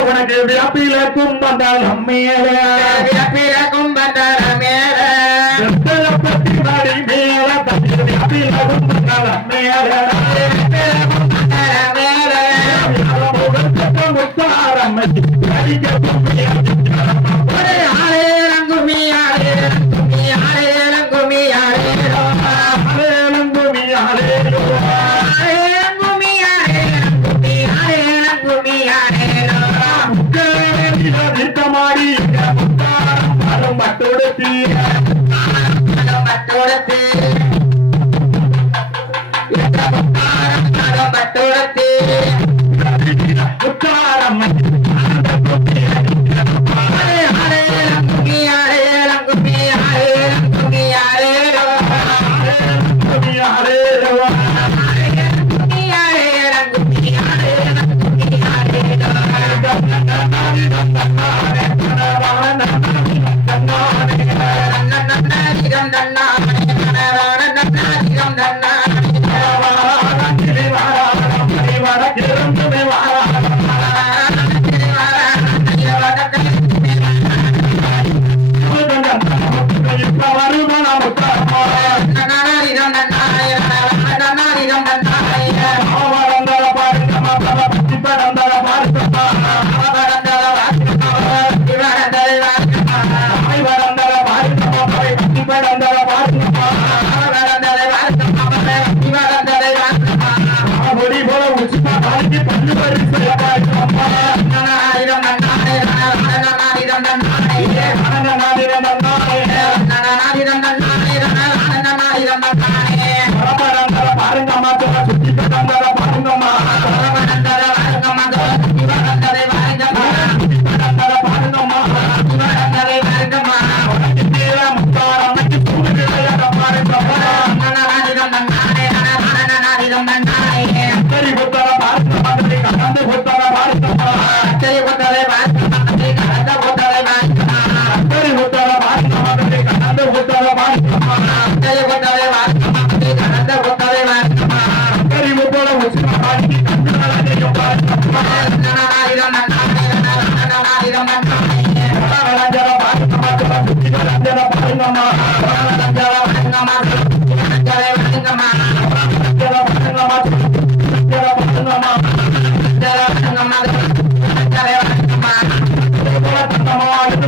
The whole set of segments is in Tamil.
உனக்கு வியாபிலக்கும் வந்தாலும் மேலே வியாபிலக்கும் வந்தாலும் மேலே பத்தி மாடி மேல தண்ணீர் வியாபிலக்கும் வந்தாலும் மேலே முத்தாரம் அடிக்க பொம்மையா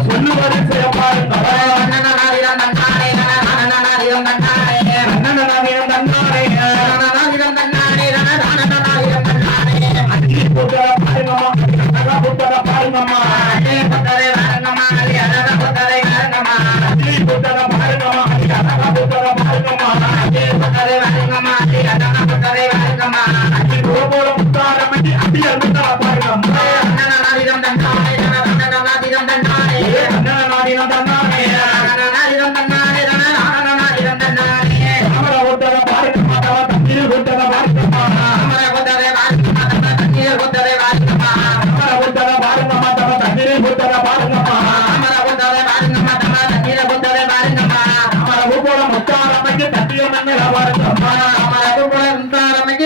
சொல்லுவது சிறப்பாக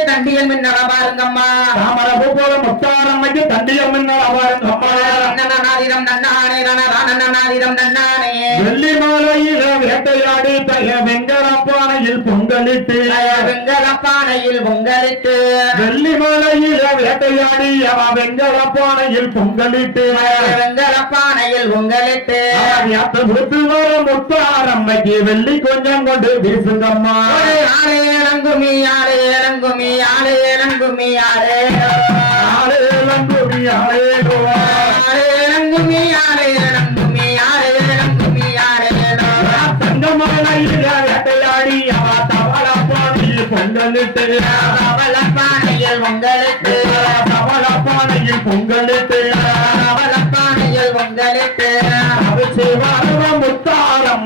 தண்டியம் என்ன பாருங்கம்மா தாமர பூபோல முத்தாரம்மைக்கு தண்டியம் என்ன பாருங்க வெள்ளி மாலையில வேட்டையாடி பைய வெங்கலப்பானையில் பொங்கலிட்டு. வெங்கலப்பானையில் பொங்கலிட்டு. வெள்ளி மாலையில வேட்டையாடி அவ வெங்கலப்பானையில் பொங்கலிட்டு. வெங்கலப்பானையில் பொங்கலிட்டு. விட்டு வர முத்தாரம்மைக்கு வெள்ளி கொஞ்சம் கொண்டு வீசுங்கம்மா. ஆளே இறங்குமி ஆளே இறங்குமி ஆளே இறங்குமி ஆளே. பொங்கலுக்கு பவளப்பானையில் பொங்கலுக்கு பவளப்பானையில் பொங்கலுக்கு பவளப்பானையில் பொங்கலுக்கு அபிஷே வருவ முத்தாரம்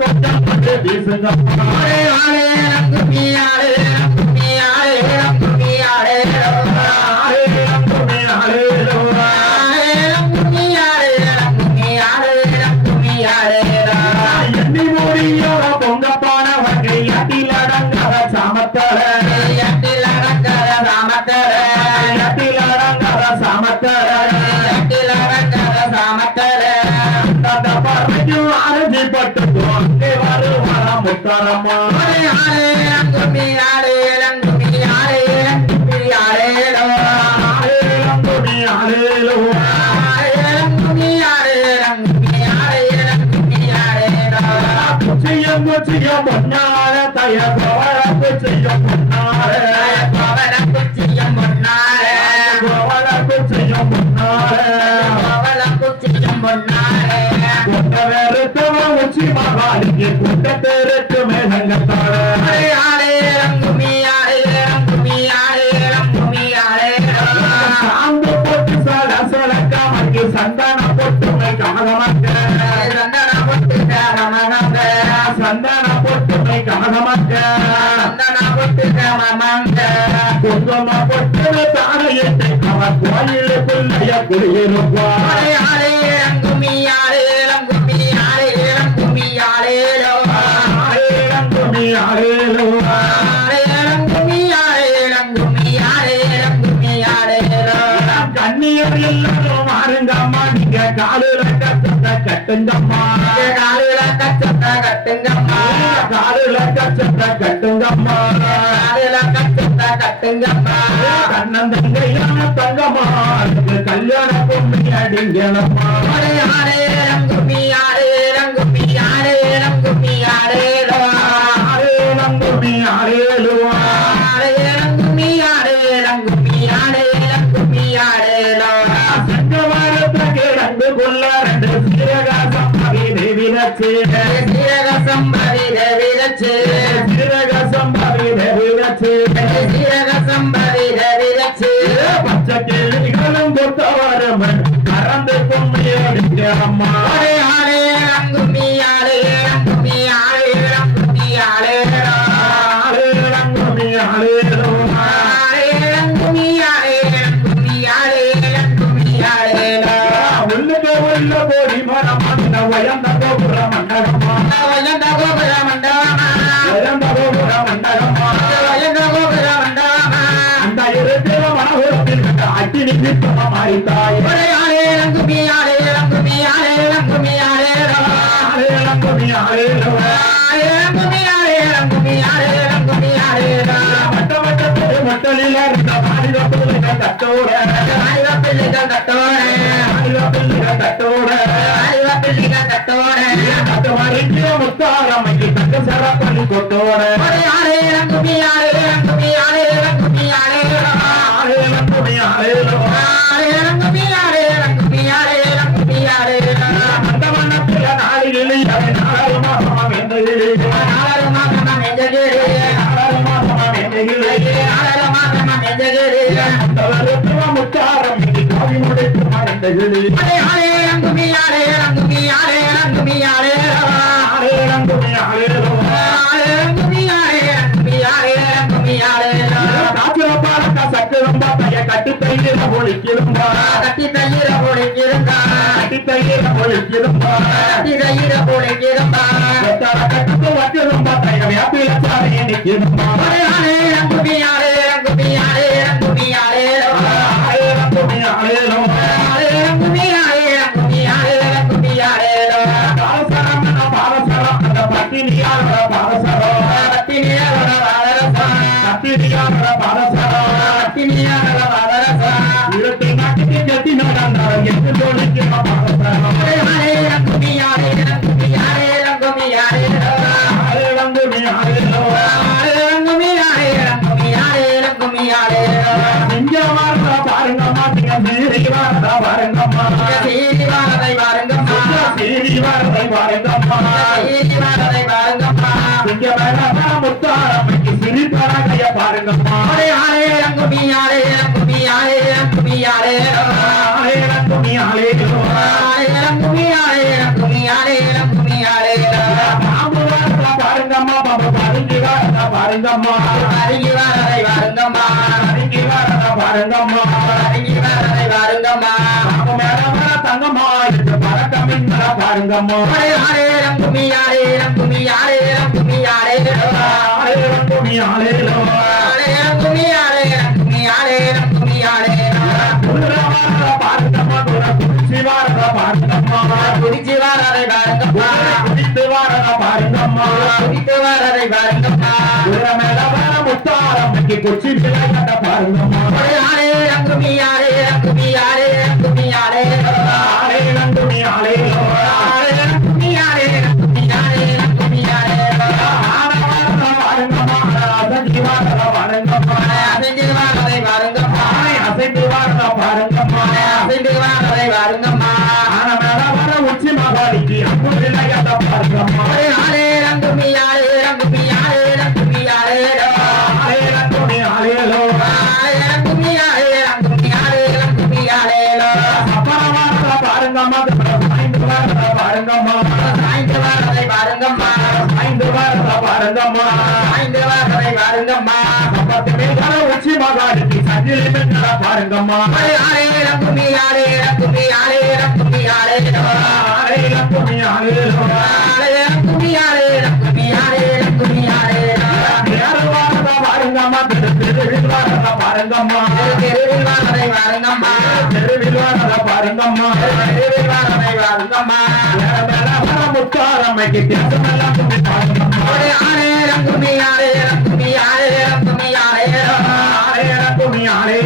கொஞ்சம் கொஞ்சம் வீசுங்க. ஆளே ஆளே நங்கு பியாளே நங்கு முத்தாரம்மா ஆளே ஆளே ரங்குமி ஆளே ரங்குமி ஆளே ஆளேலோ ஆளே ஆளே ரங்குமி ஆளே ஆளேலோ குச்சியம் குச்சியம் பொன்னார தய கோவர குச்சியம் பொன்னார பவன குச்சியம் ஆளேலோ சாந்து போட்டு சல சலக்காமக்கு சந்தான பொட்டுமை கமகமக்க சந்தன பொட்டுக ரமணங்க சந்தான பொட்டுமை கமகமக்க சந்தன பொட்டுக மமங்க குங்கும பொட்டுமை தானையிட்டு அவன் கோயிலுக்குள்ளைய குடியிருப்பார் கச்சத்த கட்டுங்கம்மா கண்ணந்தங்கையான தங்கம்மா. அதுக்கு கல்யாண பொண்ணு அடிங்கனம்மா. பச்சை கிளிகளும் கொத்தவரமன் கறந்து பொம்மையடிக்க அம்மா. ஆளே ரங்குமி ரங்குமி ரங்குமி ரங்குமி மரம் வயந்த கோபுர மண்டகமா வயந்த கோபுர மண்டபமா? வயந்த கோபுர ஆளே ரங்குமி ஆளேலோ ஆளேலங்குடி ஆளேலோ ஆளே ரங்குமி ஆளே ரங்குமி ஆளே ரங்குமி ஆளேலோ மட்ட மட்டத்தில் மட்டலில் இருந்த மாநில பிள்ளைகள் தட்டோட மாநில பிள்ளைகள் முத்தாரமைக்கு தக்க சரப்பள்ளி கொட்டோட ஆளேலோ ஆளே ரங்குமி ஆளே ரங்குமி ஆளே ரங்குமி ஆளேலோ காத்திர பாலக்க சக்கரம் பாத்தைய கட்டி தையில ஒழிக்கிறம்பா கட்டி தயிர பொழிக்கிறந்தா கட்டி தையில ஒழிக்கிறம்பா கட்டி தயிர பொழிக்கிறந்தா வெட்டார கட்டுக்கு வச்சிரும் வியாபில சாலையை நிற்கிறம்பா பாருங்கம்மா ஆளே ஆளே ரங்குமி ஆளே ரங்குமி ஆளே ரங்குமி ஆளேலோ ஆளேலங்குடி ஆளேலோ ஆளே ரங்குமி ஆளே ரங்குமி ஆளே ரங்குமி பாம்பு வாரதா பாருங்கம்மா பாம்பு பதுங்கி வாரதா பாருங்கம்மா. அருகி வாரதை வாருங்கம்மா. பதுங்கி வாரதா பாருங்கம்மா. அருகி வாரதை வாருங்கம்மா. பாம்பு மேல மேல தங்கம்மா இது பறக்கமின்ன பாருங்கம்மா. ரங்குமி ஆளே ரங்குமி பாருங்கம்மா மேல மேல முத்தாரம் கொச்சி விளையாட்ட பாருங்கம்மா யாரே பாருங்கம்மா. பத்து மேல உச்சி மகாலிக்கு சஞ்சிலி மேல பாருங்கம்மா. ஆளே அங்குமி ஆளே அங்குமி ஆளே அங்குமி ஆளே ஆளே ஆளேலோ ஆளே ஆளே அங்குமி ஆளே வாரத பாருங்கம்மா தெருவில் வாரத பாருங்கம்மா. தெருவில் வாரதை பாருங்கம்மா தெருவில் வாரத பாருங்கம்மா. தெருவில் வாரதை பாருங்கம்மா மேல மேல வர முத்தாரம்மைக்கு தேசமெல்லாம் கும்பி பாருங்கம்மா ஆளே அங்குமி ஆளே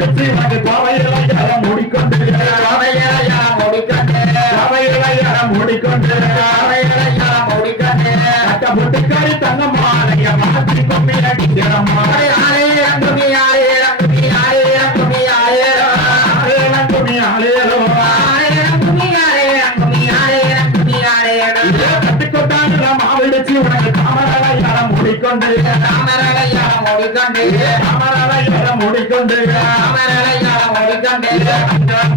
வந்து கோவையில யாரம் மூடிக்கொண்டு அவையலையா முடிக்கண்டே கோவையில யாரம் மூடிக்கொண்டு அவையலையா முடிக்கண்டே. கட்ட புட்டுக்காரி தங்க மாலைய மாற்றி கொம்மி அடிக்கிறம்மா ஆளே அங்குமி ஆளே அங்குமி ஆளே ஆளே நந்துமி ஆளேலோ ஆளே அங்குமி ஆளே அங்குமி ஆளே அங்குமி ஆளே இதே கட்டுக்கொட்டாண்டுல மாவெடுத்து உனக்கு யாரம் மூடிக்கொண்டு தாமரையா முடிக்கண்டே தாமரால யாரம் மூடிக்கொண்டு தாமரையா முடிக்கண்டே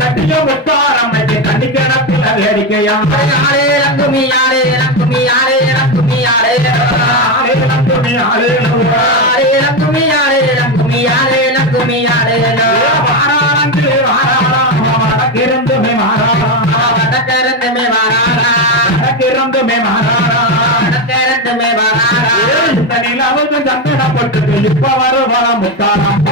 கட்டிய முத்தாரம்மைக்கு கண்ணிக்கிடப்பில வேடிக்கையா ஆளே அங்குமி ஆளே அங்குமி ஆளே அங்குமி ஆளே ஆளே நந்துமி ஆளேலோ ஆளே அங்குமி ஆளே அங்குமி ஆளே அங்குமி ஆளே வாராளங்கு வாராளாம் வடக்கிருந்துமே மாறாளாம் சந்தனப்பட்டுக்கு இப்ப வருவா முத்தாராம்